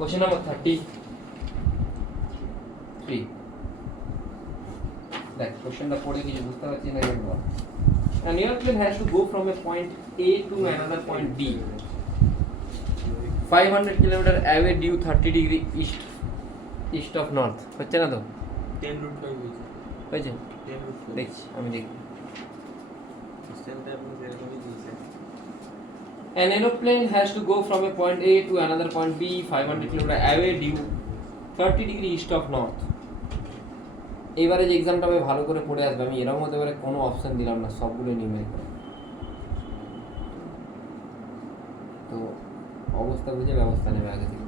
Question number 33. That question টা পড়ে কিছু বুঝতে পারছি না কেন। An airplane has to go from a point A to another point B. 500 km away due 30 degree east of north. হচ্ছে না তো? 10 root 5 হয়েছে? 10 root 5 দেখছি আমি দেখি। সিস্টেমটা আপনি যেরকমই দিয়েছেন। An aeroplane has to go from a point A to another point B 500 km away due 30 degree east of north. এবারে যে এক্সামটা আমি ভালো করে পড়ে আসবে, আমি এরকম হতে পারে কোনো অপশন দিলাম না, সবগুলো নিউমেরিক্যাল। তো অবস্থা বুঝে ব্যবস্থা নেবে আগে থেকে।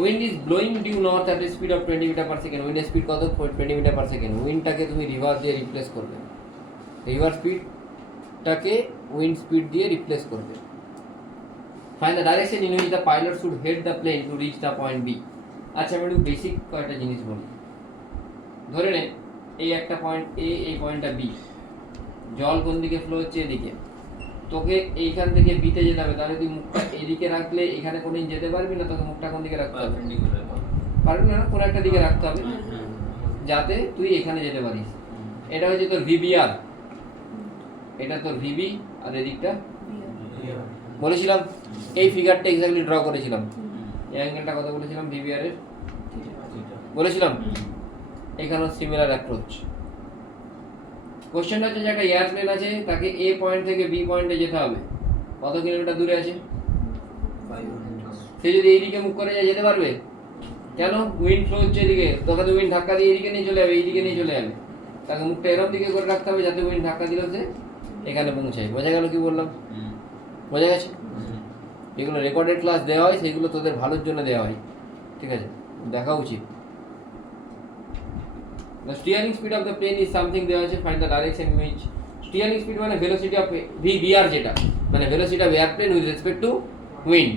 Wind is blowing due north at speed of 20 metre per second. উইন্ডের স্পিড কত? 20 মিটার পার সেকেন্ড। উইন্ডটাকে তুমি রিভার্স দিয়ে রিপ্লেস করবে, রিভার্স স্পিডটাকে উইন্ড স্পিড দিয়ে রিপ্লেস করবে। Find the direction in which the pilot should head the plane to reach the point B. আচ্ছা আমি একটু বেসিক কয়েকটা জিনিস বলি। ধরে নে এই একটা পয়েন্ট এ, এই পয়েন্টটা বি, জল কোন দিকে ফ্লো হচ্ছে? এদিকে। তোকে এইখান থেকে বিতে যেতে হবে, তাহলে তুই মুখটা এদিকে রাখলে এখানে কোনদিন যেতে পারবি না, তোকে মুখটা কোন দিকে রাখতে হবে? পারবি না, কোনো একটা দিকে রাখতে হবে যাতে তুই এখানে যেতে পারিস। এটা হচ্ছে তোর ভিবিআর, এটা তোর ভিবি, আর এদিকটা বলেছিলাম এই ফিগারটা এক্স্যাক্টলি ড্র করেছিলাম। এই অ্যাঙ্গেলটা কত বলেছিলাম ভিবিআর এর? বলেছিলাম। এখানেও সিমিলার অ্যাপ্রোচ। কোশ্চেনটা হচ্ছে যে একটা এয়ারপ্লেন আছে, তাকে এ পয়েন্ট থেকে বি পয়েন্টে যেতে হবে। কত কিলোমিটার দূরে আছে? 500 সে যদি এইদিকে মুখ করে যায় যেতে পারবে? কেন? উইন্ড ফ্লো হচ্ছে এদিকে, তোকে তো উইন্ড ধাক্কা দিয়ে এদিকে নিয়ে চলে যাবে, এইদিকে নিয়ে চলে যাবে। তাকে মুখটা এরকম দিকে করে রাখতে হবে যাতে উইন্ড ধাক্কা দিলেও সে এখানে পৌঁছায়। বোঝা গেল কি বললাম? বোঝা গেছে? যেগুলো রেকর্ডেড ক্লাস দেওয়া হয় সেগুলো তোদের ভালোর জন্য দেওয়া হয়, ঠিক আছে? দেখা উচিত। The steering speed of the plane is something দেওয়া আছে, find the direction in which steering speed মানে velocity of VBR, যেটা মানে velocity of airplane with respect to wind।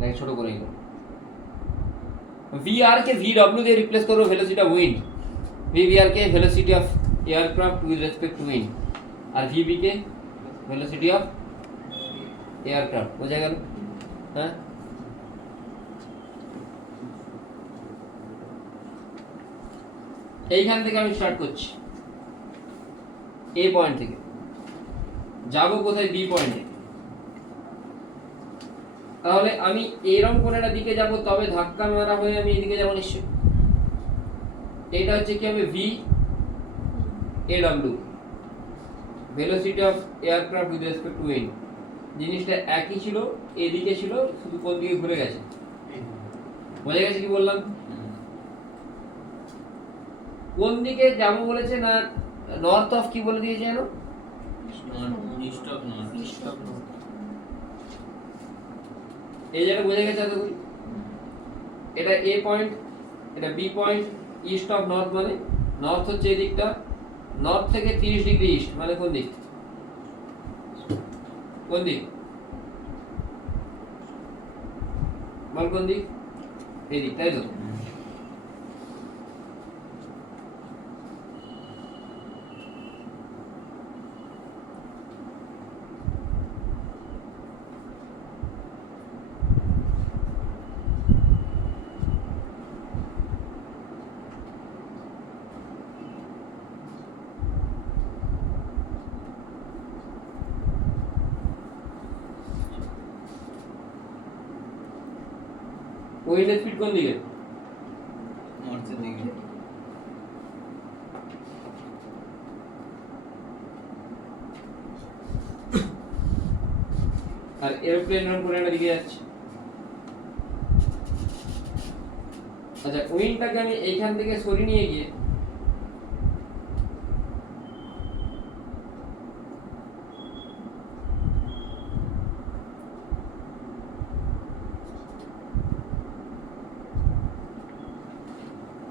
দেখ ছোট করে নিলাম। VR কে VW দিয়ে রিপ্লেস করব, velocity of wind। VBR কে velocity of aircraft with respect to wind, আর VB কে velocity of aircraft। বোঝা গেল? হ্যাঁ, এইখান থেকে আমি স্টার্ট করছি, এ পয়েন্ট থেকে যাব কোথায়? বি পয়েন্টে। তাহলে আমি এরকম কোন একটা দিকে যাব, তবে ধাক্কা মারা হয়ে আমি এদিকে যাব নিশ্চয়ই। এটা হচ্ছে কি হবে? V A W, velocity of aircraft with respect to wind. জিনিসটা একই ছিল, এদিকে ছিল, শুধু কোন দিকে ঘুরে গেছে। বোঝা গেছে কি বললাম? কোন দিকে যাব বলেছে না, নর্থ অফ কি বলে দিয়েছে জানো? এই জায়গা বোঝা গেছে এতগুলো? এটা এ পয়েন্ট, এটা B point, east of north মানে নর্থ হচ্ছে এই দিকটা, নর্থ থেকে 30 ডিগ্রি ইস্ট মানে কোন দিক? কোন দিক বল? কোন দিক? এই দিক, তাই তো? উইন্ডের স্পিড কোন দিকে? নর্থের দিকে। আর এরোপ্লেন এরকম করে একটা দিকে যাচ্ছে। আচ্ছা, উইন্ডটাকে আমি এইখান থেকে সরিয়ে নিয়ে গিয়ে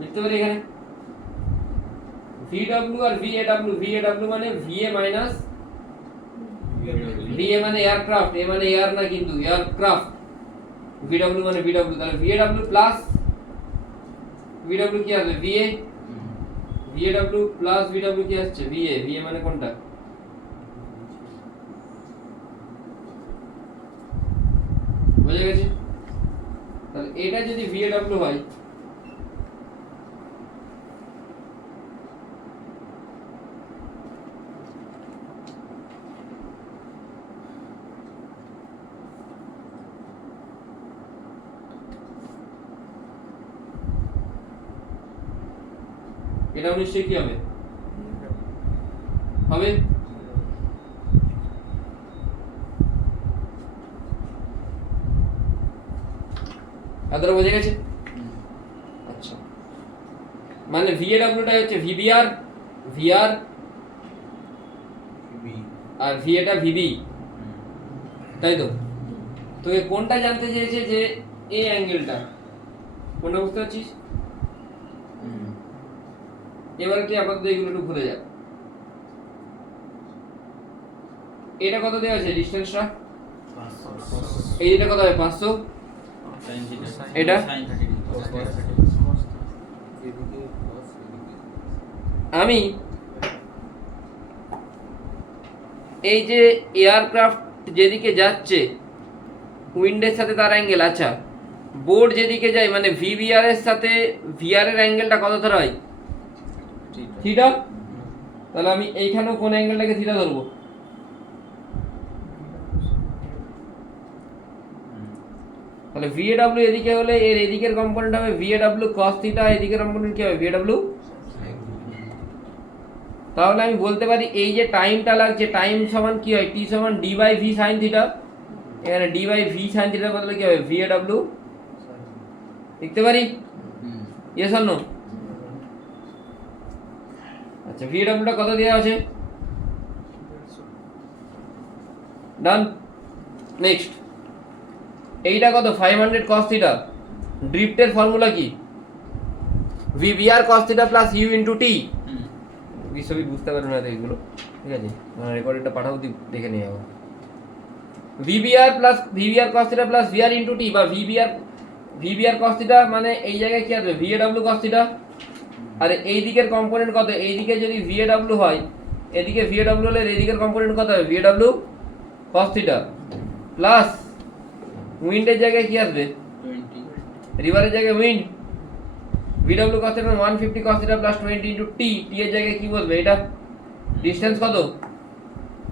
লিখতে পারি এখানে VW আর VAW। VAW মানে VA মাইনাস VA মানে এয়ারক্রাফট, এ মানে এয়ার না কিন্তু এয়ারক্রাফট, VW মানে VW, তাহলে VAW প্লাস VW কি আসবে? VA। VAW প্লাস VW কি আসছে? VA। VA মানে কোনটা? বুঝে গেছে? তাহলে এটা যদি VAW হয়, এটা নিশ্চয়ই কি হবে? হবে? আদর বুঝে গেছে? আচ্ছা, মানে VAW টা হচ্ছে VBR, VR বি আর VA টা VB, তাই তো? তোকে কোনটা জানতে চেয়েছে যে এই অ্যাঙ্গেলটা কোনটা বুঝতে পারছিস? এবারে তুই আপাতত এগুলো একটু ভুলে যা। এটা কত দেওয়া আছে ডিসটেন্সটা? এই এটা কত হবে? 500। sin থিটা এটা? sin 30 cos 30 এদিকে cos এদিকে আমি এই যে এয়ারক্রাফট যেদিকে যাচ্ছে উইন্ডের সাথে তার অ্যাঙ্গেল, আচ্ছা বোর্ড যেদিকে যায় মানে VBR এর সাথে VR এর অ্যাঙ্গেলটা কত ধরা হয়? থিটা। তাহলে আমি এইখানেও কোন অ্যাঙ্গেলটাকে থিটা ধরবো? তাহলে VAW এদিকে হলে এর এদিকের কম্পোনেন্ট হবে VAW cos থিটা, এদিকের কম্পোনেন্ট কি হবে? VAW। তাহলে আমি বলতে পারি এই যে টাইমটা লাগছে, টাইম সমান কি হয়? T সমান D/V sin থিটা। এখানে D/V sin থিটার বদলে কি হবে? VAW লিখতে পারি? Yes or no? আচ্ছা, VAW টা কত দেওয়া আছে? ডান। নেক্সট, এইটা কত? 500 cos থিটা। ড্রিফটের ফর্মুলা কি? VBR cos theta plus U into T। সবই বুঝতে পারবে না এগুলো, ঠিক আছে? মানে রেকর্ডটা পাঠাও, দেখে নিয়ে যাবো। VBR cos theta plus VR into T বা VBR cos থিটা মানে এই জায়গায় কি আসবে? VAW cos theta. আর এই দিকের কম্পোনেন্ট কত? এই দিকে যদি VAW হয়, এদিকে VAW হলে এই দিকের কম্পোনেন্ট কত হবে? VAW cos থিটা প্লাস উইন্ডের জায়গায় কি আসবে? 20 রিভারের জায়গায় wind. VW cos theta 150 cos theta plus 20 into T। T এর জায়গায় কি বলবে? এটা ডিসটেন্স কত?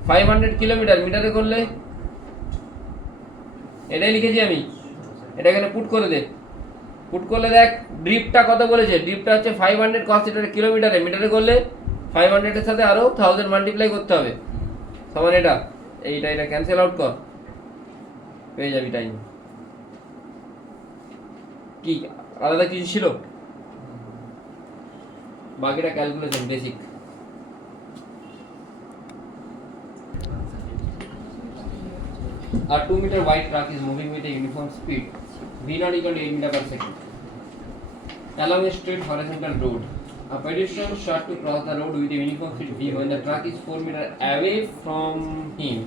500 কিলোমিটার। মিটারে করলে এটাই লিখেছি আমি, এটা এখানে পুট করে দে। পুট করলে দেখ ড্রিফটটা কত বলেছে? ড্রিফটটা হচ্ছে 500 cos থিটা কিলোমিটারে, মিটারে করলে 500 এর সাথে আরো 1000 মাল্টিপ্লাই করতে হবে, সমান এটা। এটা ক্যান্সেল আউট কর, পেয়ে যাবি টাইম। কি আলাদা কিছু ছিল? বাকিটা calculation basic. A 2 meter wide truck is moving with a uniform speed V0 equal to 8 meter per second along a straight horizontal road. A pedestrian starts to cross the road with a uniform speed V when the truck is 4 meter away from him.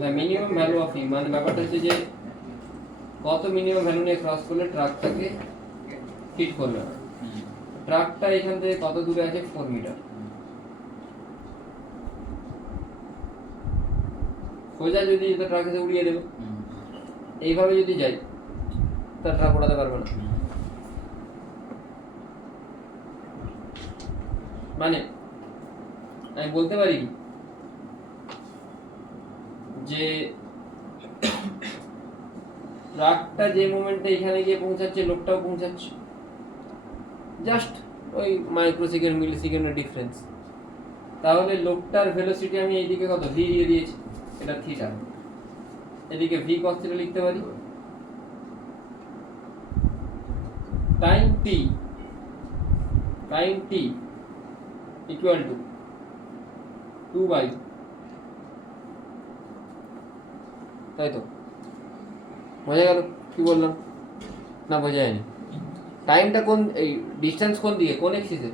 The minimum value of V মানে ব্যাপারটা হচ্ছে যে কত minimum value নিয়ে cross করলে ট্রাকটাকে hit করবে। ট্রাকটা এখান থেকে কত দূরে আছে? 4 মিটার। সোজা যদি এটা ট্রাক এসে উড়িয়ে দেবে, এইভাবে যদি যাই তা ট্রাক ওড়াতে পারবে না। মানে আমি বলতে পারি যে ট্রাকটা যে মোমেন্টে এখানে গিয়ে পৌঁছাচ্ছে লোকটাও পৌঁছাচ্ছে, জাস্ট ওই মাইক্রোসেকেন্ড মিলি সেকেন্ডের ডিফারেন্স। তাহলে লোকটার ভেলোসিটি আমি এইদিকে কত? ভি দিয়ে দিয়েছি, এটা থিটা। এদিকে ভি cos থিটা লিখতে পারি। Time T equal to 2 by, তাই তো? বোঝা গেল কি বললাম? না বোঝা যায়নি? টাইমটা কোন, এই ডিসটেন্স কোন দিকে? কোন এক্সিসে?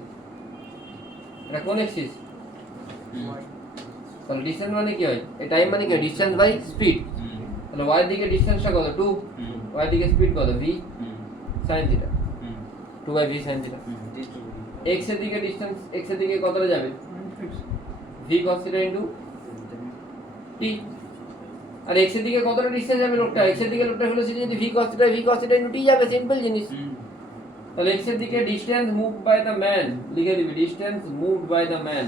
এটা কোন এক্সিস? তাহলে ডিসটেন্স মানে কি হয়? এই টাইম মানে কি? Distance by speed. তাহলে ওয়াই দিকে ডিসটেন্সটা কত? 2। ওয়াই দিকে স্পিড কত? V sin theta, 2 by V sin theta. X এর দিকে ডিসটেন্স, এক্স এর দিকে কতটা যাবে? V cos theta into T. আর x এর দিকে কতটা ডিসটেন্স যাবে লোকটা, x এর দিকে লোকটা ভেলোসিটি যদি v cos theta into t যাবে, সিম্পল জিনিস। তাহলে x এর দিকে distance moved by the man, লিখে দিবি distance moved by the man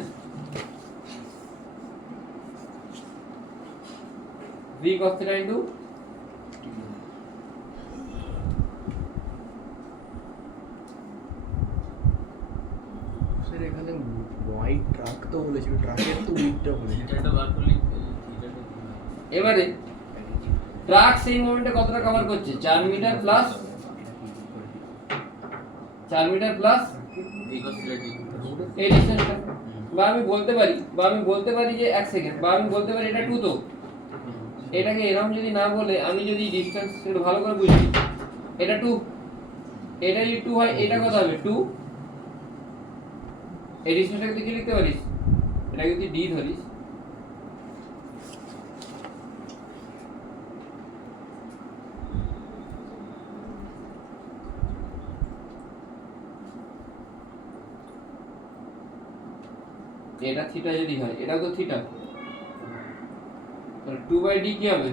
v cos theta into sir এখানে হোয়াইট ট্রাক তো বলেছিল, ট্রাকের তো উইডটা বলেছিল। থিটাটা বার করলে থিটাটা কি হয়? এবারে ট্রাক সেই মোমেন্টে কতটা কভার করছে, 4 metre plus 4 metre plus v cos theta t এই ডিসটেন্সটা। বা আমি বলতে পারি যে 1 সেকেন্ড, বা আমি বলতে পারি এটা 2 তো। এটাকে এরকম যদি না বলে আমি যদি ডিসটেন্স একটু ভালো করে বুঝি, এটা 2, এটা যদি 2 হয় এটা কত হবে 2, এই ডিসটেন্সটাকে তুই কি লিখতে পারিস, এটাকে তুই d ধরিস, এটা থিটা যদি হয়, এটাও তো থিটা, তাহলে 2/d কি হবে,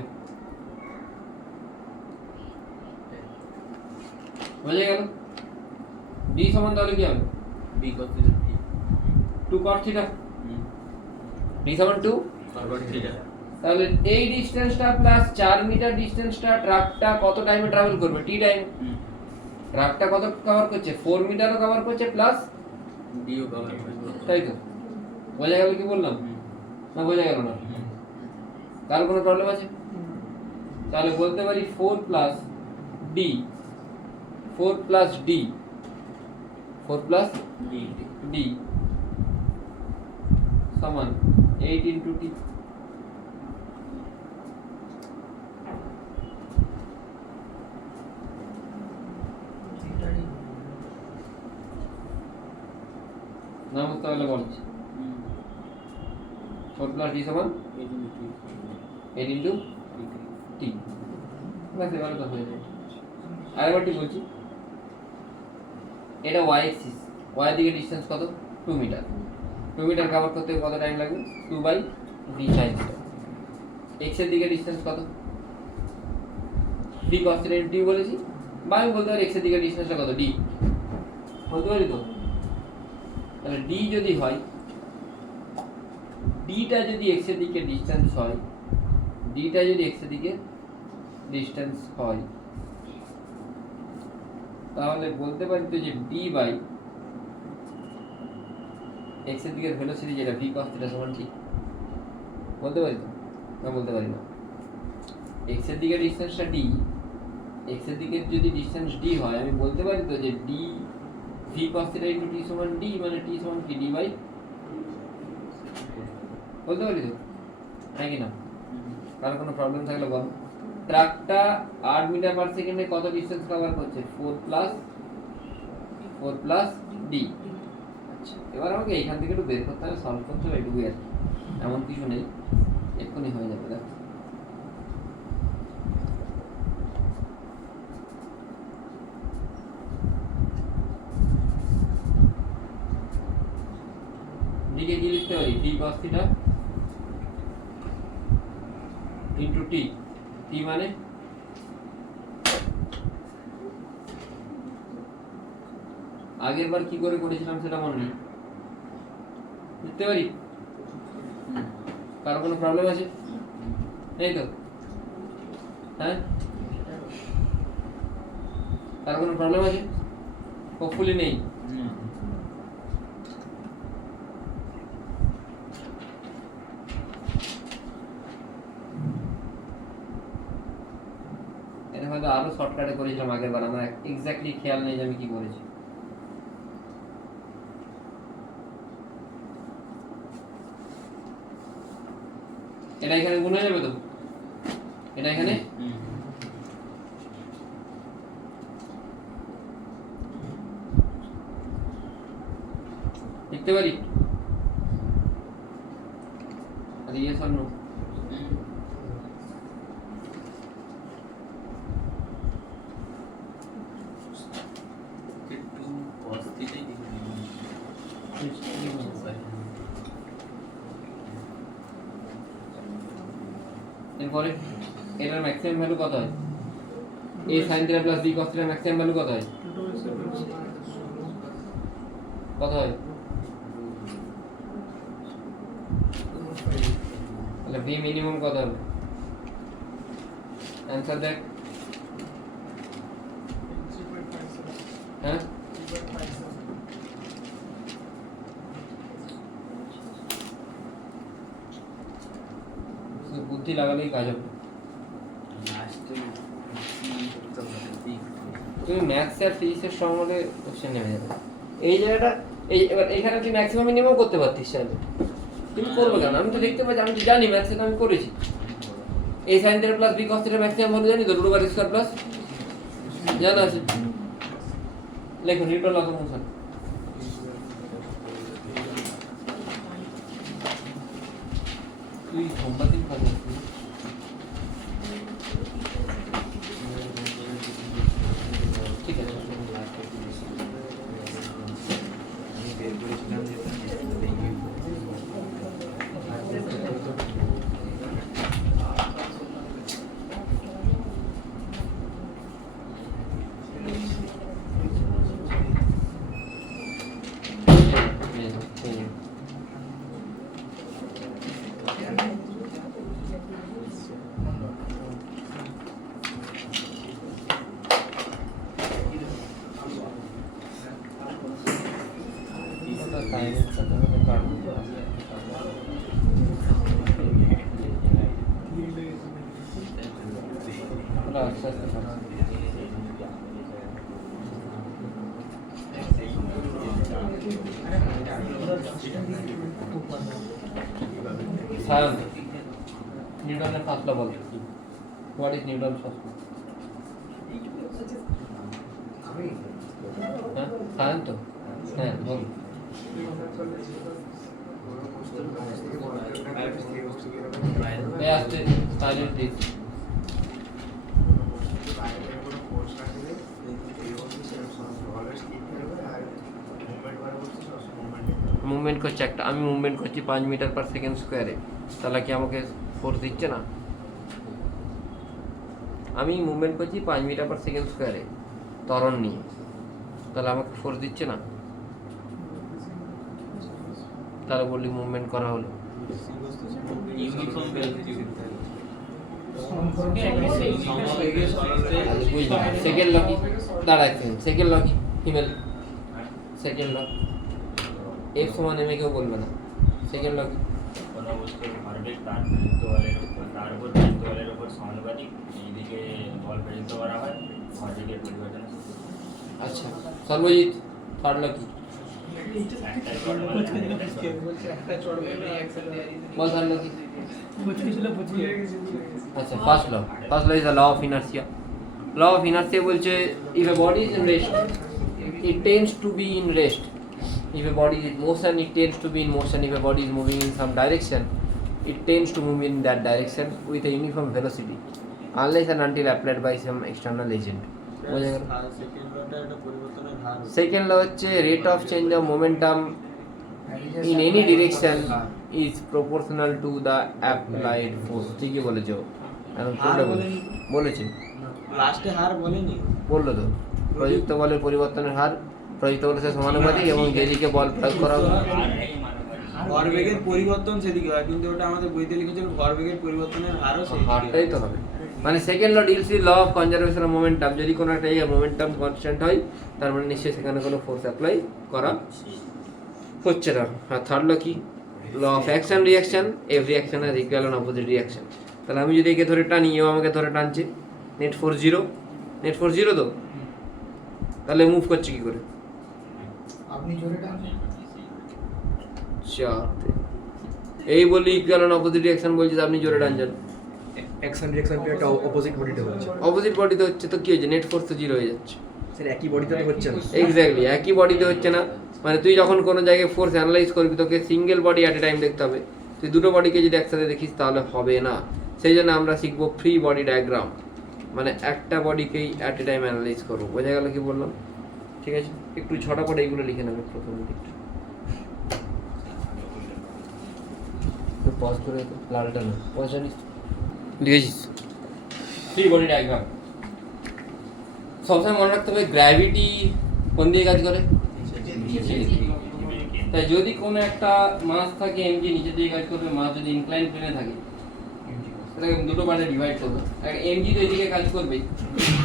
বুঝে গেল? d সমান তাহলে কি হবে, v cos theta t 2 cos theta, d সমান 2। cos theta তাহলে এই ডিসটেন্সটা প্লাস 4 মিটার ডিসটেন্সটা ট্রাকটা কত টাইমে ট্রাভেল করবে, t টাইম। ট্রাকটা কত কভার করছে, 4 মিটারও কভার করছে প্লাস d ও কভার করবে, তাই তো, বোঝা গেল কি বললাম না, বোঝা গেল না? কার কোনো প্রবলেম আছে? তাহলে বলতে পারি 4 plus d 4 plus d 4 plus d d সমান 8 ইনটু t। না বুঝতে পারলে বলছি, 4 প্লাস d সমান 8 ইনটু t। বাস এবারে তো হয়ে যায়। আরেকবারটি বলছি, এটা y অ্যাক্সিস, y দিকে ডিসটেন্স কত, 2 মিটার। 2 মিটার কভার করতে কত টাইম লাগবে, 2/v sin theta। x এর দিকে ডিসটেন্স কত, d cos theta t বলেছি, বা আমি বলতে পারি x এর দিকে ডিসটেন্সটা কত, d বলতে পারি তো। তাহলে d যদি হয়, d টা যদি x এর দিকে ডিসটেন্স হয়, d টা যদি x এর দিকে ডিসটেন্স হয়, তাহলে বলতে পারি তো যে d বাই x এর দিকের ভেলোসিটি যেটা v cos theta সমান ঠিক, বলতে পারি তো না, বলতে পারি না। x এর দিকে ডিসটেন্সটা d, x এর দিকে যদি ডিসটেন্স d হয়, আমি বলতে পারি তো যে d v cos theta into t সমান d, মানে t সমান কি, d বাই, বলতে পারি তো, তাই কি না? কার কোনো প্রবলেম থাকলে বল। ট্রাকটা 8 মিটার পার সেকেন্ডে কত ডিসটেন্স কভার করছে, 4 প্লাস d। আচ্ছা, এবার আমাকে এইখান থেকে একটু বের করতে হবে, সলভ করতে হবে, এটুকুই আর কি। এমন কিছু নেই, এক্ষুনি হয়ে যাবে। দেখ দিকে কি লিখতে পারি, d cos theta into t, t মানে আগের বার কি করে করেছিলাম সেটা মনে নেই, লিখতে পারি? কারো কোনো প্রবলেম আছে, নেই তো? হ্যাঁ, কারো কোনো প্রবলেম আছে? হোপফুলি নেই। এটা হয়তো আরো শর্টকাটে করেছিলাম আগের বার, আমার এক্স্যাক্টলি খেয়াল নেই যে আমি কি করেছি। এটা এখানে গুণ হয়ে যাবে তো, এটা এখানে লিখতে পারি, আর ইয়েস অর নো? একটু cos theta ই লিখে দিন। এর করে এটার ম্যাক্সিমাম ভ্যালু কত হয়? a sin theta plus b cos থিটার ম্যাক্সিমাম ভ্যালু কত হয়? কত হয়? তাহলে b মিনিমাম কত হবে? অ্যানসার দেখ। হ্যাঁ শুধু বুদ্ধি লাগালেই কাজ হবে। তুমি ম্যাথস আর ফিজিক্সের সম্বন্ধে কোশ্চেন নেমে যাবে এই জায়গাটা। এই এবার এখানে তুই ম্যাক্সিমাম মিনিমাম করতে পারতিস চাইলে, তুমি করবে কেন? আমি তো দেখতে পাচ্ছি, আমি তো জানি ম্যাথসে তো আমি করেছি। a sin theta plus b cos theta maximum value জানি তো, রুট ওভার স্কয়ার প্লাস জানা আছে। লেখো নিউটন লস অফ মোশন। তুই হোমওয়ার্ক করবি ঠিক আছে। সায়ন, নিউটনের ফার্স্ট ল বল। What is Newton first law? হ্যাঁ সায়ন তো, হ্যাঁ বল। আসতে সাইলেন্ট দিস। মুভমেন্ট করছে একটা, আমি মুভমেন্ট করছি 5 মিটার পার সেকেন্ড স্কোয়ারে, তাহলে কি আমাকে ফোর্স দিচ্ছে না? আমি মুভমেন্ট করছি 5 মিটার পার সেকেন্ড স্কোয়ারে ত্বরণ নিয়ে, তাহলে আমাকে ফোর্স দিচ্ছে না? তাহলে বললি মুভমেন্ট করা হলো। সেকেন্ড ল কি? দাঁড়ায় সেকেন্ড ল কি? ফিমেল সেকেন্ড ল এফ সমান এম এ কেউ বলবে না। সেকেন্ড ল কি? কোনো বস্তুর ভরবেগ তার প্রেরিত বলের উপর প্রেরিত বলের উপর সমানুপাতিক, এইদিকে বল প্রেরিত করা হয় ভরবেগের পরিবর্তনের সাথে। আচ্ছা সর্বজিৎ থার্ড ল কি? বল থার্ড ল কি? আচ্ছা first law is the law of inertia. Law of inertia বলছে if a body is in rest it tends to be in rest. If a body is in motion, it tends to be in motion. If a body is moving in some direction, it tends to move in that direction with a uniform velocity, unless and until applied by some external agent. Second law হচ্ছে rate of change of momentum in any direction is proportional to the applied force. ঠিকই বলেছো, এখন কোনটা বলেছে? লাস্টে হার বলেনি, বললো তো প্রযুক্ত বলের পরিবর্তনের হার প্রযুক্ত বলের সাথে সমানুপাতিক এবং যেদিকে বল প্রয়োগ করা হবে ভরবেগের পরিবর্তন সেদিকে হয়, কিন্তু ওটা আমাদের বইতে লিখেছিল ভরবেগের পরিবর্তনের হারও হারটাই তো হবে। মানে second law deals with law of conservation of momentum. যদি কোনো একটা মোমেন্টাম কনস্ট্যান্ট হয় তার মানে নিশ্চয়ই সেখানে কোনো ফোর্স অ্যাপ্লাই করা হচ্ছে না। আর থার্ড ল কি? Law of action reaction. Every action has equal and opposite reaction. তাহলে আমি যদি একে ধরে টানি, ও আমাকে ধরে টানছে, net force zero, net force zero তো, তাহলে মুভ করছে কি করে? আপনি জোরে টানছেন। এই বলি ইকুয়াল অ্যান্ড অপোজিট রিয়াকশন বলছি, আপনি জোরে টানছেন। অ্যাকশন রিঅ্যাকশন একটা অপোজিট বডিতে হচ্ছে, অপোজিট বডিতে হচ্ছে তো কি হয়েছে? নেট ফোর্স তো জিরো হয়ে যাচ্ছে। স্যার একই বডিতে তো হচ্ছে না। এক্স্যাক্টলি একই বডিতে হচ্ছে না, মানে তুই যখন কোনো জায়গায় ফোর্স অ্যানালাইজ করবি তোকে single body at a time দেখতে হবে। তুই দুটো বডিকে যদি একসাথে দেখিস তাহলে হবে না। সেই জন্য আমরা শিখবো ফ্রি বডি ডায়াগ্রাম, মানে একটা বডিকেই অ্যাট এ টাইম অ্যানালাইজ করবো। বোঝা গেল কি বললাম? ঠিক আছে, একটু ছটাপট এইগুলো লিখে নেবে প্রথম দিকটা। পজ করে লালটা না পয়সা নিস। লিখেছিস ফ্রি বডি ডায়াগ্রাম। সবসময় মনে রাখতে হবে গ্র্যাভিটি কোন দিকে কাজ করে, তাই যদি কোনো একটা মাস থাকে এমজি নিচে দিকে কাজ করবে, মাস যদি ইনক্লাইন প্লেনে থাকে সেটাকে দুটো পার্টে ডিভাইড করবে। এমজি তো এদিকে কাজ করবে,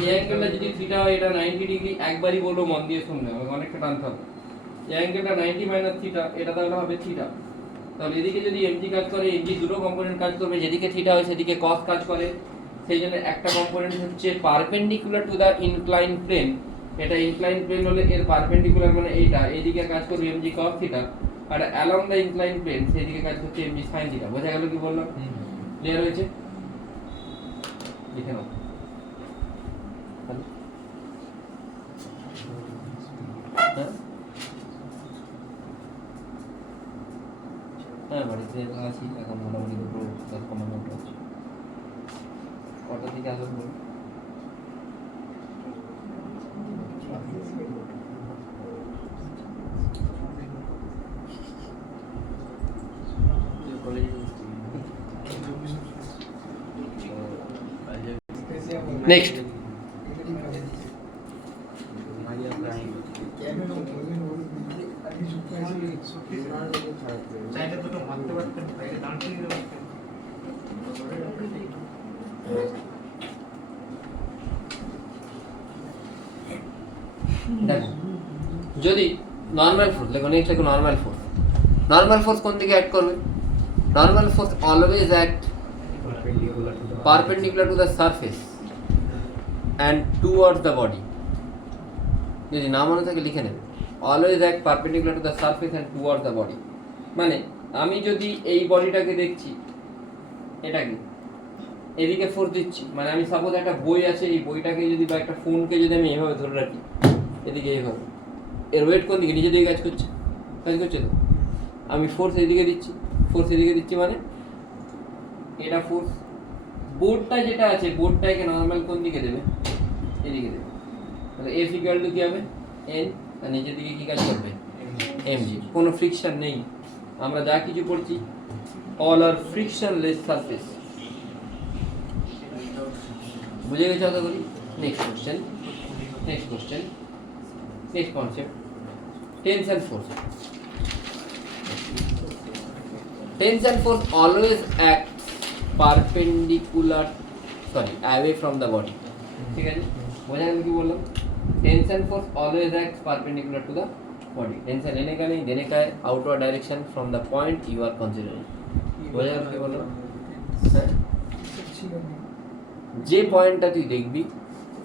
এই অ্যাঙ্গেলটা যদি থিটা হয় এটা 90 ডিগ্রি, একবারই বলবো মন দিয়ে শুনবে, আমাকে অনেকটা টানতে হবে। এই অ্যাঙ্গেলটা 90 মাইনাস থিটা, এটা তাহলে হবে থিটা। তাহলে এদিকে যদি এমজি কাজ করে, এমজি দুটো কম্পোনেন্ট কাজ করবে, যেদিকে থিটা হয় সেদিকে কস কাজ করে। সেই জন্য একটা কম্পোনেন্ট হচ্ছে perpendicular to the incline plane, এটা ইনক্লাইন প্লেন হলে এর পারপেন্ডিকুলার মানে এইটা, এইদিকে কাজ করবে এমজি কস থিটা, আর অ্যালং দা ইনক্লাইন প্লেন সেইদিকে কাজ করছে এমজি সাইন থিটা। বোঝা গেল কি বললাম? ক্লিয়ার হয়েছে? লিখে নাও। হ্যাঁ হ্যাঁ বাড়িতে আছি এখন, মোটামুটি দুটো 10-15 মিনিট আছে। কটার দিকে আসবেন বলুন? নেক্সট দেখো, যদি নর্মাল ফোর্স দেখো, নেক্সট দেখো নর্মাল ফোর্স। নর্মাল ফোর্স কোন দিকে অ্যাক্ট করবে? Normal force always act perpendicular to the surface and towards the body। যদি না মনে থাকে লিখে নেবে, always act perpendicular to the surface and towards the body. মানে আমি যদি এই বডিটাকে দেখছি, এটাকে এদিকে ফোর্স দিচ্ছি, মানে আমি সাপোজ একটা বই আছে, এই বইটাকে যদি বা একটা ফোনকে যদি আমি এইভাবে ধরে রাখি, এদিকে এইভাবে, এর ওয়েট কোন দিকে? নিচের দিকে কাজ করছে তো। আমি ফোর্স এদিকে দিচ্ছি, মানে এটা ফোর্স। বোর্ডটা যেটা আছে, বোর্ডটাকে নর্মাল কোন দিকে দেবে? এদিকে দেবে। তাহলে এফ ইকুয়াল টু কি হবে? এন, আর নিচের দিকে কি কাজ করবে? এমজি। কোনো ফ্রিকশন নেই, আমরা যা কিছু করছি অল আর ফ্রিকশনলেস সারফেস। বুঝে গেছো আশা করি? Next concept, tension force. Tension force always act away from the body। ঠিক আছে, বোঝা গেল কি বললাম? Tension force always act perpendicular to the body. Tension लेने का नहीं देने का है, outward direction from the point you are considering. বোঝা গেল কি বললাম? হ্যাঁ, যে পয়েন্টটা তুই দেখবি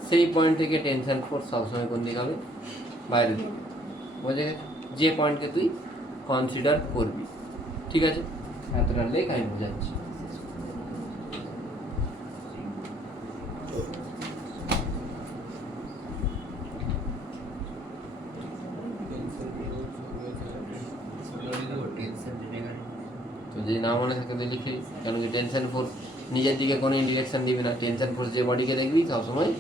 সেই পয়েন্ট থেকে টেনশন ফোর্স সবসময় কোন দিকে হবে? বাইরের দিকে। বোঝা গেছে? যে পয়েন্টকে তুই কনসিডার করবি। ঠিক আছে, এতটা লেখ আমি বোঝাচ্ছি। তো যদি না মনে থাকে তো লিখে, কারণ কি টেনশন ফোর্স নিজের দিকে কোনো ইন্ডিরেকশন দিবে না। টেনশন ফোর্স যে বডিকে দেখবি সবসময়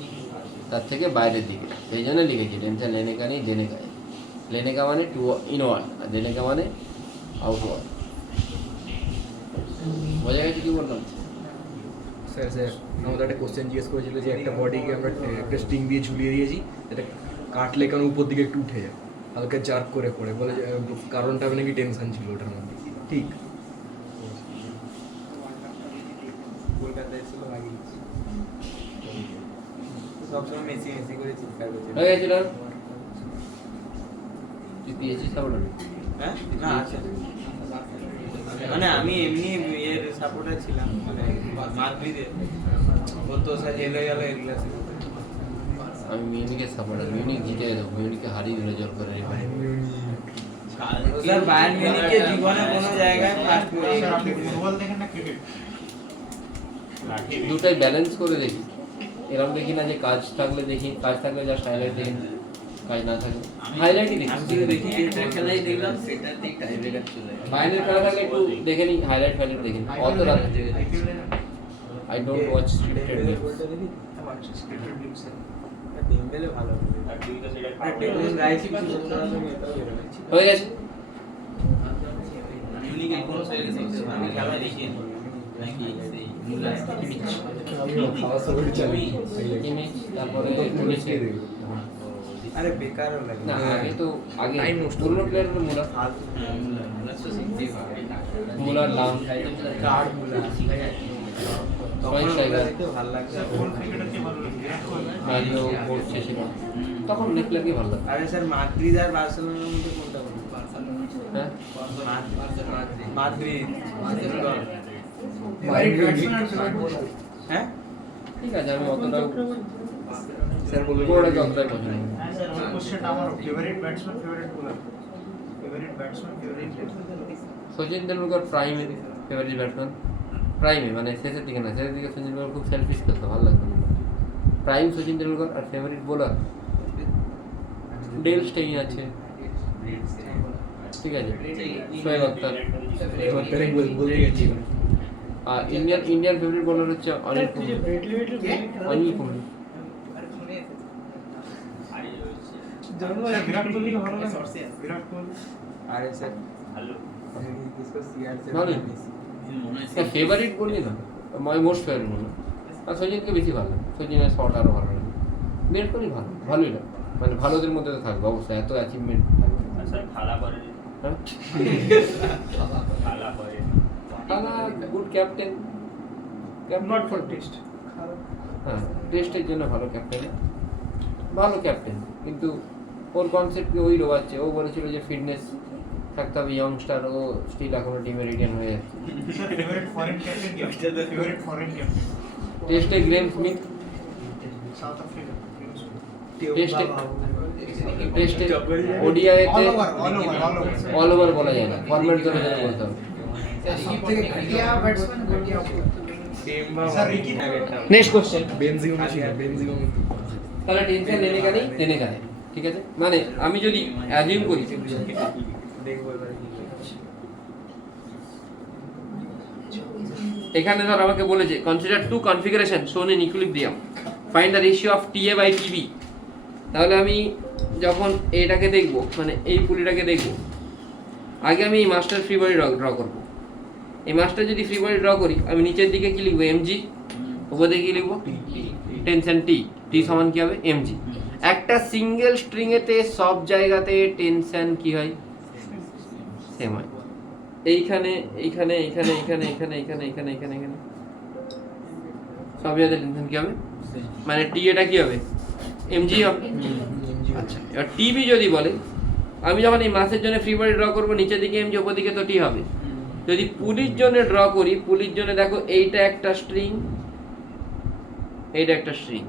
তার থেকে বাইরের দিকে, সেই জন্য লিখেছি টেনশন लेने का नहीं देने का है। लेने का মানে টু ইনওয়ার্ড, আর देने का মানে আউটওয়ার্ড। বোঝা গেছে কি বললাম? স্যার আমাদের একটা কোশ্চেন জিজ্ঞেস করেছিল যে একটা বডিকে আমরা একটা স্ট্রিং দিয়ে ঝুলিয়ে দিয়েছি, এটা কাটলে কেন উপর দিকে একটু উঠে যায়, হালকা জার্ক করে পড়ে, বলে যে কারণটা নাকি টেনশন ছিল ওটার মধ্যে। ঠিক কলকাতায় ছিল আগে, সবসময় মেসি করে চিৎকার করছে। হয়ে গেছিল? তুই পেয়েছিস তাহলে? হ্যাঁ না আছে, মানে আমি এমনি এর সাপোর্টার ছিলাম, মানে মাদ্রিদের বলতো স্যার হেলে গেল এগুলো। আমি মিউনিকের সাপোর্টার, মিউনিক জিতে গেল, মিউনিককে হারিয়ে দিল জল করে। স্যার বায়ার্ন মিউনিখকে জীবনে কোনো জায়গায় ফার্স্ট ফুটবল দেখেন না ক্রিকেট? দুটাই ব্যালেন্স করে দেখি। এরকম দেখি না যে কাজ থাকলে দেখি, কাজ থাকলে জাস্ট হাইলাইট দেখি, কাজ না থাকলে হাইলাইটই দেখি। আমি দেখি যেটা খেলাই দেখলাম সেটাতেই টাইব্রেকার চলে যায়। বাইরের খেলা থাকলে একটু দেখে নিই, হাইলাইট ফাইলাইট দেখি। অত রাত I don't watch scripted games. Dembélé ভালো আর তুই তো সেটা ডেম্বেলে গাইস কিছু হয়ে গেছে। মিউনিকের কোন সাইডে আমি খেলা দেখি নাকি সেই আমিও খাওয়া সাপোর্ট চালাই ইমেজ তারপরে মিশিয়ে দেবে আরে বেকারও লাগে না আগে তো আগে Time নষ্ট পুরনো করে। প্লেয়ার হলো মুলার তো শিখতেই হবে মুলার লাম কার্ড গুলা তখন ওগুলা দেখতে ভালো লাগছে কোন ক্রিকেটার কি ভালো লাগে বিরাট কোহলি মারিও করছে সেটা তখন অনেক প্লেয়ারকে ভালো লাগে আরে স্যার মাদ্রিদ আর বার্সেলোনার মধ্যে কোনটা ভালো হ্যাঁ মাদ্রিদ হ্যাঁ ঠিক আছে আমি অতটা স্যার বলবেন পুরোটাকে অতটাই পছন্দ করি না। হ্যাঁ স্যার ওই কোশ্চেনটা আমার favourite batsman favourite bowler favourite batsman favourite Sachin Tendulkar প্রাইমে ফেভারিট ব্যাটসম্যান প্রাইমে মানে শেষের দিকে না শেষের দিকে সচিন তেন্ডুলকর খুব সেলফিশ খেলতো ভালো লাগতো প্রাইম সচিন তেন্ডুলকর আর ফেভারিট বোলার ডেল স্টেইন আছে ঠিক আছে শোয়েব আখতার বলতে গেছি আর ইন্ডিয়ান ফেভারিট বোলার হচ্ছে অনিল কুম্বলে অনিল কুম্বলে স্যার বিরাট কোহলি ভালো লাগে বিরাট কোহলি আরে স্যার ভালো ভালো ফেভারিট বললি না মাই মোস্ট ফেভারিট বললাম আর সচিনকে বেশি ভালো লাগে সচিনের শট আরও ভালো লাগে বিরাট কোহলি ভালোই লাগে মানে ভালোদের মধ্যে তো থাকবে অবশ্যই এত অ্যাচিভমেন্ট স্যার খালা করে হ্যাঁ খালা করে তারা good captain not for test হ্যাঁ টেস্টের জন্য ভালো ক্যাপ্টেন ভালো ক্যাপ্টেন কিন্তু ওর কনসেপ্টকে ওই রোবাচ্ছে ও বলেছিল যে ফিটনেস থাকতে হবে ইয়ংস্টার ও স্টিল এখনো টিমে রিটার্ন হয়ে যাচ্ছে স্যার ফেভারিট ফরেন ক্যাপ্টেন কি ফেভারিট ফরেন ক্যাপ্টেন টেস্টে গ্রেম স্মিথ সাউথ আফ্রিকা টেস্টে ওডিআইতে অল ওভার অল ওভার বলা যায় না ফরম্যাট ধরে ধরে বলতে হবে sir Ricky next question Benzema ছিল বেনজিমা তাহলে টেনশন लेने का नहीं देने का है ঠিক আছে মানে আমি যদি অ্যাজিউম করি দেখবো এবার কি হয়। এখানে ধর আমাকে বলেছে consider two configuration shown in equilibrium find the ratio of T A by T B তাহলে আমি যখন এটাকে দেখব মানে এই পুলিটাকে দেখব আগে আমি এই মাস্টার ফ্রি বডি ড্র করব এই মাস্টার যদি ফ্রি বডি ড্র করি আমি নিচের দিকে কি লিখবো এমজি উপর দিকে কি লিখবো টেনশন টি টি সমান কি হবে এমজি একটা সিঙ্গেল স্ট্রিং এতে সব জায়গাতে টেনশন কি হয় সেম হয় এইখানে এইখানে এইখানে এইখানে এখানে এখানে এখানে এখানে এখানে সব জায়গাতে টেনশন কি হবে মানে টি এটা কি হবে এমজি হবে আচ্ছা এবার টিবি যদি বলে আমি যখন এই মাসের জন্য ফ্রি বডি ড্র করবো নিচের দিকে এমজি উপর দিকে তো টি হবে যদি পুলির জন্য ড্র করি পুলির জন্য দেখো এইটা একটা স্ট্রিং এইটা একটা স্ট্রিং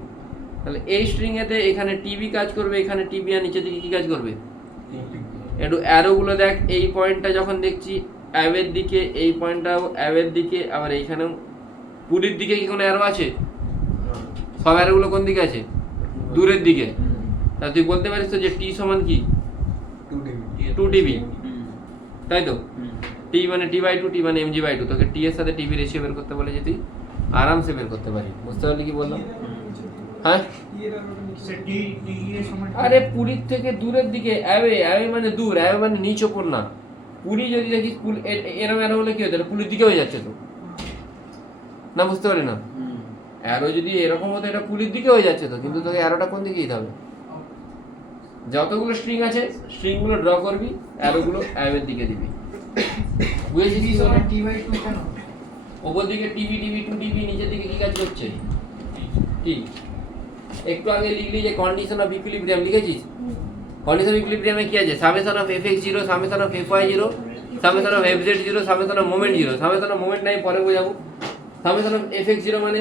তাহলে এই স্ট্রিং এতে এখানে টিবি কাজ করবে এখানে টিবি আর নিচের দিকে কি কাজ করবে একটু অ্যারোগুলো দেখ এই পয়েন্টটা যখন দেখছি অ্যাওয়ের দিকে এই পয়েন্টটাও অ্যাওয়ের দিকে আবার এইখানেও পুলির দিকে কি কোনো অ্যারো আছে সব অ্যারোগুলো কোন দিকে আছে দূরের দিকে তা তুই বলতে পারিস তো যে টি সমান কি 2 টিবি তাই তো টি মানে টি বাই টু টি মানে এমজি বাই টু তোকে টি এর সাথে টিবি রেশিও বের করতে বলে যে তুই আরামসে বের করতে পারি বুঝতে পারলি কি বললাম হ্যাঁ স্যার টি টি এর সময় আরে পুরীর থেকে দূরের দিকে অ্যাওয়ে অ্যাওয়ে মানে দূর অ্যাওয়ে মানে নিচ ওপর না পুরী যদি দেখিস এরম অ্যারো হলে কি হতো এটা পুরীর দিকে হয়ে যাচ্ছে তো না বুঝতে পারি না অ্যারো যদি এরকম হতো এটা পুরীর দিকে হয়ে যাচ্ছে তো কিন্তু তোকে অ্যারোটা কোন দিকে দিতে হবে যতগুলো স্ট্রিং আছে স্ট্রিংগুলো ড্র করবি অ্যারোগুলো অ্যাওয়ের দিকে দিবি বুঝেছিস কি বলে টি বাই 2 কেন ওপর দিকে টিভি টিভি টু টিভি নিচের দিকে কি কাজ করছে কি একটু আগে লিখলি যে কন্ডিশন অফ ইকুইলিব্রিয়াম লিখেছিস কন্ডিশন অফ ইকুইলিব্রিয়ামে কি আছে summation of fx0 summation of fy0 summation of fz0 summation of moment 0 summation of moment নাই পরে বোঝাবো সামেশন অফ fx0 মানে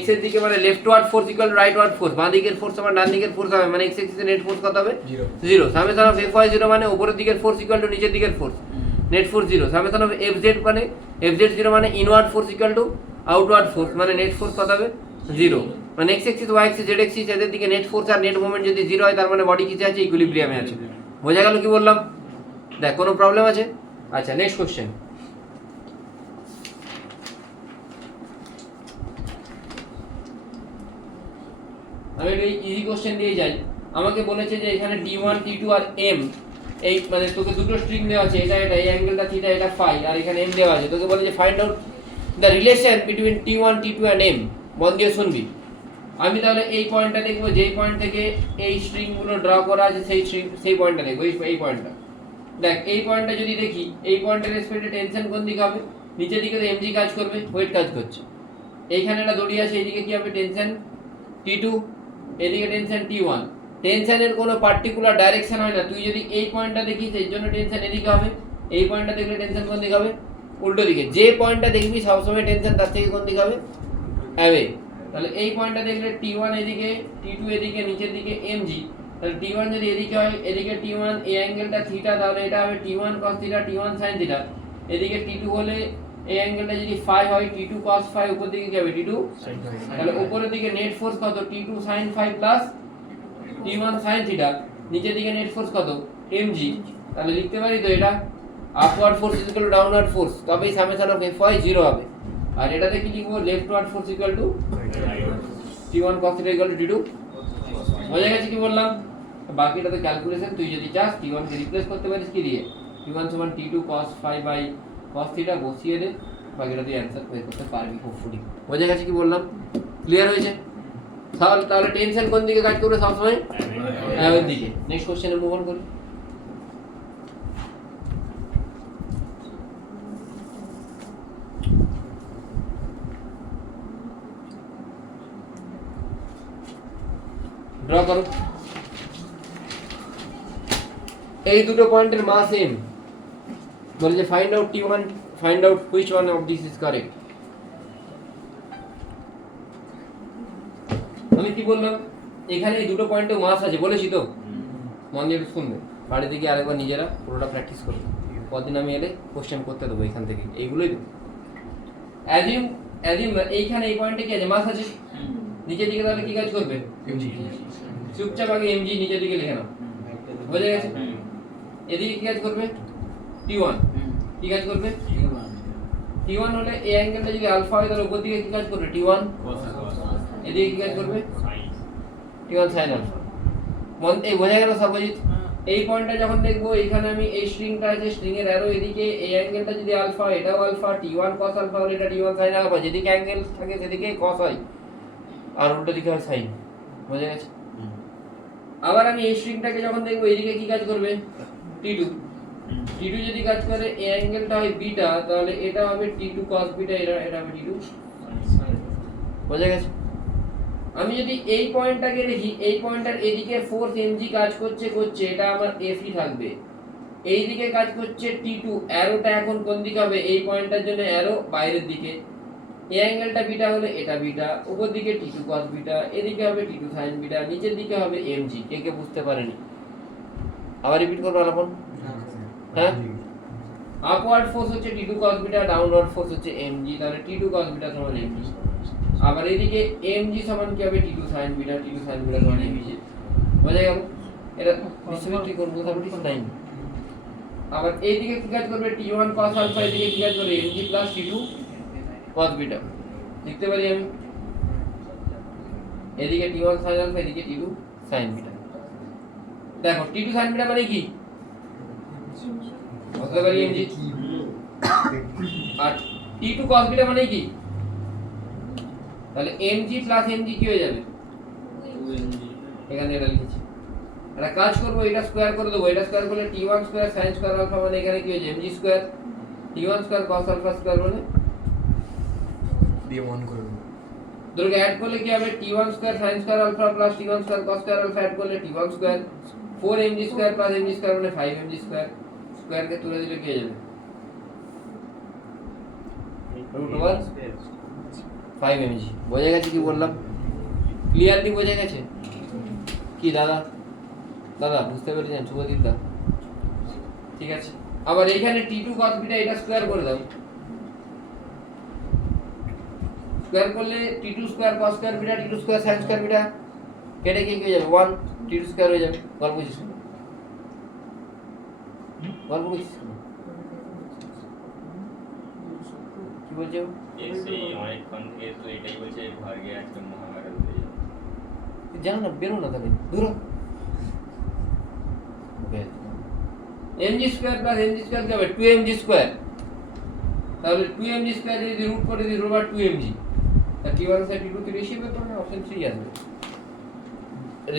x এর দিকে মানে লেফটওয়ার্ড ফোর্স ইকুয়াল রাইটওয়ার্ড ফোর্স বাঁ দিকের ফোর্স সমান ডান দিকের ফোর্স হবে মানে x এক্সিসে নেট ফোর্স কত হবে 0 সামেশন অফ fy0 মানে উপরের দিকের ফোর্স ইকুয়াল টু নিচের দিকের force net force 0 summation of fz মানে fz0 মানে inward force equal two outward force মানে নেট ফোর্স কত হবে 0 মানে x axis y axis z axis এদের দিকে নেট ফোর্স আর নেট মোমেন্ট যদি 0 হয় তার মানে বডি কিসে আছে ইকুইলিব্রিয়ামে আছে বোঝা গেল কি বললাম দেখ কোনো প্রবলেম আছে আচ্ছা নেক্সট কোশ্চেন আমি একটা ইজি কোশ্চেন দিয়ে যাই আমাকে বলেছে যে এখানে d1 t2 আর m এই মানে তোকে দুটো স্ট্রিং দেওয়া আছে এটা এটা এই অ্যাঙ্গেলটা থিটা এটা ফাই আর এখানে m দেওয়া আছে তোকে বলে যে find out the relation between T1, T2 and M, মন দিয়ে শুনবি। আমি তাহলে এই পয়েন্টটা দেখবো, যেই পয়েন্ট থেকে এই স্ট্রিংগুলো ড্র করা আছে সেই পয়েন্টটা দেখবো, এই পয়েন্টটা। দেখ এই পয়েন্টটা যদি দেখি, এই পয়েন্টের রেসপেক্টে টেনশন কোন দিকে হবে? নিচের দিকে তো mg কাজ করবে, ওয়েট কাজ করছে। এইখানে একটা দড়ি আছে, এইদিকে কি হবে? টেনশন T2, এদিকে টেনশন T1। টেনশনের কোনো পার্টিকুলার ডাইরেকশন হয় না। তুই যদি এই পয়েন্টটা দেখিস, এর জন্য টেনশন এদিকে হবে। এই পয়েন্টটা দেখলে টেনশন কোন দিকে হবে? উল্টো দিকে। যে পয়েন্টটা দেখবি সবসময় টেনশন তার থেকে কোন দিকে হবে? অ্যাওয়ে। তাহলে এই পয়েন্টটা দেখলে T1 এদিকে, T2 এদিকে, নিচের দিকে mg। তাহলে T1 যদি এদিকে হয়, এদিকে T1, এই অ্যাঙ্গেলটা থিটা, তাহলে এটা হবে T1 cos theta, T1 sin theta. এদিকে T2 হলে এই অ্যাঙ্গেলটা যদি ফাই হয়, T2 cos ফাই, উপর দিকে কি হবে? T2 তাহলে উপরের দিকে নেট ফোর্স কত? T2 sin phi plus T1 sin theta. নিচের দিকে নেট ফোর্স কত? mg। তাহলে লিখতে পারি তো এটা upward force equal to downward force, তবেই সামেশন অফ Fy 0 হবে। আর এটাতে কি লিখবো? Leftward force equal to T1 cos theta equal to T2। বোঝা গেছে কি বললাম? বাকিটা তো ক্যালকুলেশন। তুই যদি চাস T1 কে রিপ্লেস করতে পারিস কি দিয়ে? T1 সমান T2 cos phi by cos theta বসিয়ে দে, বাকিটা তুই অ্যান্সার বের করতে পারবি হোপফুলি। বোঝা গেছে কি বললাম? ক্লিয়ার হয়েছে? তাহলে টেনশন কোন দিকে কাজ করবে সবসময়? অ্যাওয়ের দিকে। নেক্সট কোশ্চেনে মুভ অন করি। ড্র করো। এই দুটো পয়েন্টের মাস সেম। বলে যে find out T1, find out which one of this is correct. আমি কি বললাম? এখানে এই দুটো পয়েন্টে মাস আছে বলেছি তো, মন দিয়ে শুনবে। বাড়িতে গিয়ে আরেকবার নিজেরা পুরোটা প্র্যাকটিস করবে। কদিন আমি এলে কোশ্চেন করতে দেবো এখান থেকে, এইগুলোই দেবো। অ্যাজিউম এইখানে এই পয়েন্টে কি আছে? মাস আছে। নিচের দিকে তাহলে কি কাজ করবে? mg। চুপচাপ আগে mg নিচের দিকে লিখে নাও। বোঝা গেছে? এদিকে কি কাজ করবে? T1 কি কাজ করবে? T1 হলে এই অ্যাঙ্গেলটা যদি আলফা হয়, তাহলে উপর দিকে কি কাজ করবে? T1 এদিকে কি কাজ করবে? T1 sin alpha. এই বোঝা গেল সর্বজিৎ? এই পয়েন্টটা যখন দেখবো, এখানে আমি এই স্ট্রিংটা আছে, স্ট্রিং এর অ্যারো এদিকে, এই অ্যাঙ্গেলটা যদি আলফা, এটাও আলফা, T1 cos আলফা হলে এটা T1 sin আলফা। যেদিকে অ্যাঙ্গেল থাকে সেদিকে cos হয়, আর উল্টো দিকে হয় sin। বোঝা গেছে? আবার আমি এই স্ট্রিংটাকে যখন দেখবো, এদিকে কি কাজ করবে? T2 যদি কাজ করে, এই অ্যাঙ্গেলটা হয় বিটা, তাহলে এটা হবে T2 cos বিটা, এটা হবে T2। বোঝা গেছে? আমি যদি এই পয়েন্টটাকে দেখি, এই পয়েন্টটার এদিকে ফোর্স mg কাজ করছে, এটা আমার F থাকবে। এই দিকে কাজ করছে T2, অ্যারোটা এখন কোন দিকে হবে? এই পয়েন্টটার জন্য অ্যারো বাইরের দিকে। এই অ্যাঙ্গেলটা বিটা হলে এটা বিটা, উপর দিকে T2 cos বিটা, এদিকে হবে T2 sin বিটা, নিচের দিকে হবে mg। কে বুঝতে পারেনি? আবার রিপিট করব আলাপন। হ্যাঁ, আপওয়ার্ড ফোর্স হচ্ছে T2 cos beta, downward force হচ্ছে mg। তাহলে T2 cos বিটা সমান mg। আবার এইদিকে mg সমান কি হবে? T2 sin beta, T2 sin beta সমান mg। বোঝা গেল? এটা নিশ্চয়ই করব তাহলে কিছু নাই। আবার এইদিকে কি কাজ করবে? T1 cos আলফা, এদিকে কি কাজ করবে? mg plus T2 cos beta. লিখতে পারি আমি, এদিকে T1 sin আলফা, এদিকে T2 sin বিটা। দেখো T2 sin বিটা মানে কি? বুঝতে পারি mg। আর T2 cos বিটা মানে কি? তাহলে mg প্লাস mg কি হয়ে যাবে? এখানে এটা লিখেছি। একটা কাজ করব, এটা স্কয়ার করে দেবো। এটা স্কয়ার করলে T1 square sin square alpha মানে এখানে কি হয়ে যাবে? mg square. T1 square cos alpha square মানে দিয়ে 1 করে দেবো। দুটোকে অ্যাড করলে কি হবে? T1 square sin square alpha plus T1 square cos square alpha add করলে T1 square. 4mg square plus mg square মানে 5mg স্কয়ার। স্কয়ারকে তুলে দিলে কি হয়ে যাবে? √5mg। বোঝা গেছে কি বললাম? ক্লিয়ারলি বোঝা গেছে কি দাদা? বুঝতে পেরেছেন শুভদীপ দা? ঠিক আছে। আবার এইখানে T2 cos বিটা, এটা স্কয়ার করে দাও। স্কয়ার করলে T2 square cos square beta, T2 square sin square beta কেটে কি হয়ে যাবে? 1 T2 স্কয়ার হয়ে যাবে। গল্প বুঝিস? কি বলছো? সেই অনেকক্ষণ থেকে তো এটাই বলছে, ভার্গে আজকে মহাভারত হয়ে যাবে। জানো না, বেরো না তাহলে দূর। mg square plus mg square কি হবে? 2mg square. তাহলে 2mg স্কয়ার যদি রুট করে দিই রোবার 2mg তা t1 সাইড t2 কি বেশি হবে না অপশন 3 আসবে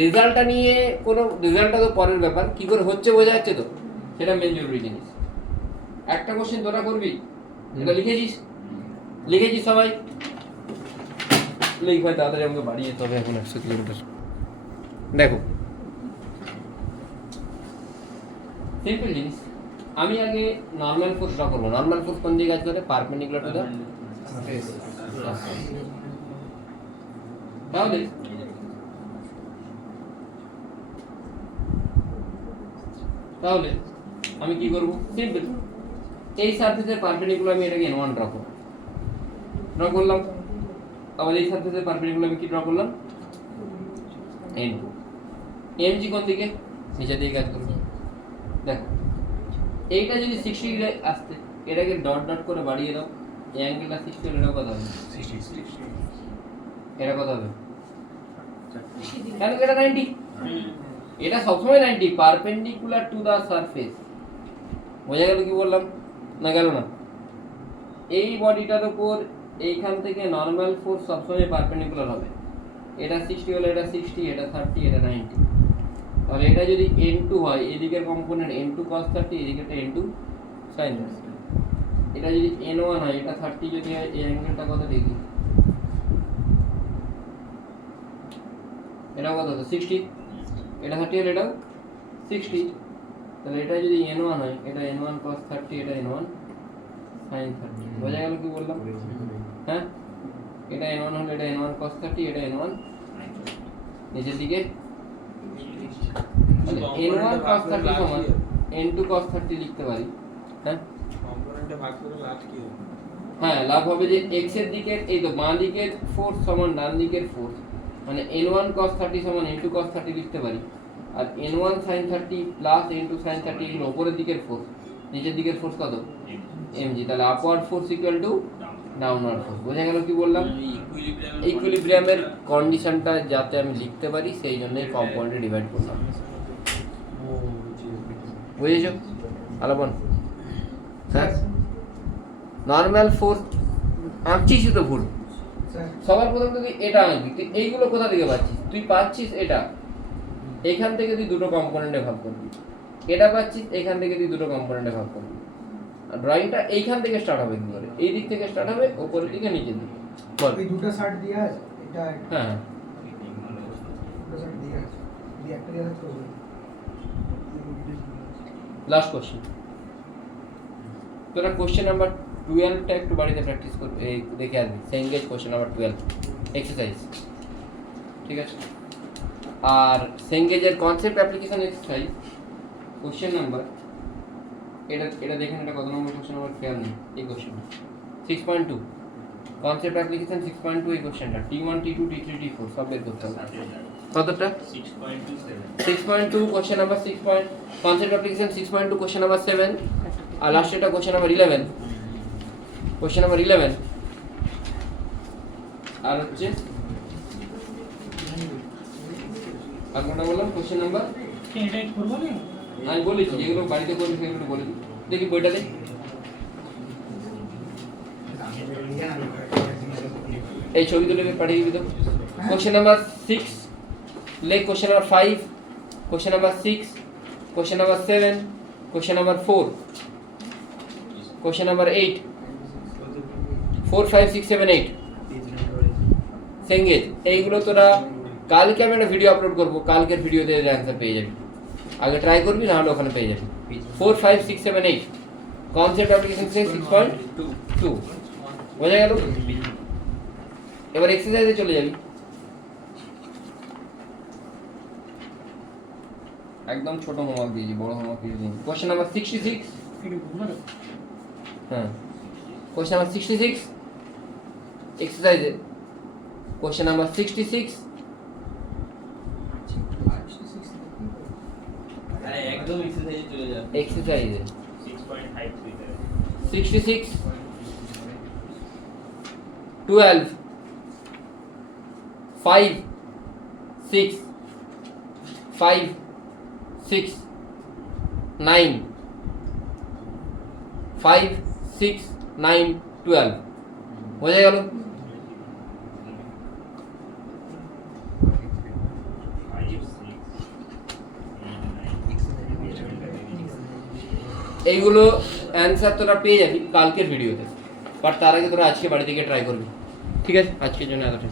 রেজাল্টটা নিয়ে কোনো রেজাল্টটা তো পরের ব্যাপার কি করে হচ্ছে বোঝা যাচ্ছে তো সেটা মেন জরুরি জিনিস একটা কোশ্চেন তোরা করবি এটা লিখেছিস সবাই লিখ ভাই তাড়াতাড়ি আমাকে বাড়ি যেতে হবে এখন 100 কিলোমিটার দেখো সিম্পল জিনিস আমি আগে নর্মাল ফোর্স ড্র করবো নর্মাল ফোর্স কোন দিকে কাজ করে পারপেন্ডিকুলার টু দ্য তাহলে তাহলে আমি কি করব সিম্পল এই সারফেসের পারপেন্ডিকুলার আমি এটাকে n1 ড্র করব ড্র করলাম আবার এই সারফেসের পারপেন্ডিকুলার আমি কি ড্র করলাম n2 mg কোন দিকে নিচে দিকে কাজ করবে দেখো এইটা যদি 60 ডিগ্রি আসতে এটাকে ডট ডট করে বাড়িয়ে দাও এই অ্যাঙ্গেলটা 60 হলে এটা কত হবে 60 এটা কত হবে কেন এটা 90 এটা সবসময় 90 পারপেন্ডিকুলার টু দা সারফেস বোঝা গেল কি বললাম না গেল না এই বডিটার উপর এইখান থেকে নরমাল ফোর্স সবসময় পারপেন্ডিকুলার হবে এটা 60 হলে এটা 60 এটা 30 এটা 90 তাহলে এটা যদি n2 হয় এদিকের component n2 cos 30 এদিকেরটা n2 sin 30 এটা যদি n1 হয় এটা 30 যদি হয় এই অ্যাঙ্গেলটা কত ডিগ্রি এটা কত হতো 60 এটা 30 হলে এটাও 60 তাহলে এটা যদি n1 হয় এটা n1 cos 30 এটা n1 sin 30 বোঝা গেল কি বললাম হ্যাঁ এটা n1 হলে এটা n1 cos 30 এটা n1 নিচের দিকে তাহলে n1 cos 30 সমান n2 cos 30 লিখতে পারি হ্যাঁ কম্পোনেন্টে ভাগ করে লাভ কি হবে হ্যাঁ লাভ হবে যে x এর দিকের এই তো বাঁ দিকের ফোর্স সমান ডান দিকের ফোর্স মানে n1 cos 30 সমান n2 cos 30 লিখতে পারি আর n1 sin 30 plus n2 sin 30 এগুলো উপরের দিকের ফোর্স নিচের দিকের ফোর্স কত mg তাহলে upward force equal to downward force বোঝা গেল কি বললাম ইকুইলিব্রিয়ামের কন্ডিশনটা যাতে আমি লিখতে পারি সেই জন্যই কম্পাউন্ডে ডিভাইড করলাম বুঝেছো আলাপন স্যার নর্মাল ফোর্স আঁকছিস তো ভুল সবার প্রথম তুই এটা আঁকবি তুই এইগুলো কোথা থেকে পাচ্ছিস তুই পাচ্ছিস এটা এখান থেকে তুই দুটো কম্পোনেন্টে ভাগ করবি এটা পাচ্ছিস এখান থেকে তুই দুটো কম্পোনেন্টে ভাগ করবি ড্রয়িংটা এইখান থেকে স্টার্ট হবে কি করে এই দিক থেকে স্টার্ট হবে উপরের দিকে নিচের দিকে বল এই দুটো শার্ট দিয়ে আছে এটা হ্যাঁ দুটো শার্ট দিয়ে আছে দিয়ে একটা দিয়ে করব লাস্ট কোশ্চেন তোরা কোশ্চেন নাম্বার 12 টা একটু বাড়িতে প্র্যাকটিস করবে এই দেখে আসবি সেঙ্গেজ কোশ্চেন নাম্বার 12 এক্সারসাইজ ঠিক আছে আর সেঙ্গেজের concept application exercise question number এটা দেখেন এটা কত নম্বর কোশ্চেন নাম্বার খেয়াল নেই এই কোশ্চেনটা 6.2 কনসেপ্ট অ্যাপ্লিকেশন 6.2 এই কোশ্চেনটা T1 T2 T3 T4 সব বের করতে হবে কতটা 6.2 question number 6 point concept application 6.2 question number 7 আর লাস্ট এটা কোশ্চেন নাম্বার 11 কোশ্চেন নাম্বার 11 আর হচ্ছে আর কোনটা বললাম কোশ্চেন নাম্বার এটাই করবো না আমি বলেছি যেগুলো বাড়িতে করবি সেগুলো বলে দিই দেখি বইটা দে এই ছবি তুলে পাঠিয়ে দিবি তো কোশ্চেন নাম্বার 6 লেখ question number 5 question number 6 question number 7 question number 4 question number 8 4 5 6 7 8 সেঙ্গেজ এইগুলো তোরা কালকে আমি একটা ভিডিও আপলোড করবো কালকের ভিডিওতে এর অ্যান্সার পেয়ে যাবি আগে ট্রাই করবি না হলে ওখানে পেয়ে যাবি 4 5 6 7 8 কনসেপ্ট অ্যাপ্লিকেশন 6.2 বোঝা গেল এবার এক্সারসাইজে চলে যাবি একদম ছোট হোমওয়ার্ক দিয়েছি বড় হোমওয়ার্ক দিয়েছি কোশ্চেন নাম্বার 66 হ্যাঁ কোশ্চেন নাম্বার 66 এক্সারসাইজে কোশ্চেন নাম্বার 66 আরে একদম এক্সারসাইজে চলে যা এক্সারসাইজে 6.53 66 12 5 6 5 6 9 5 6 9, 12 বোঝা গেল? এইগুলো অ্যান্সার তোরা পেয়ে যাবি কালকের ভিডিওতে, বাট তার আগে তোরা আজকে বাড়ি থেকে ট্রাই করবি। ঠিক আছে, আজকের জন্য এতটাই।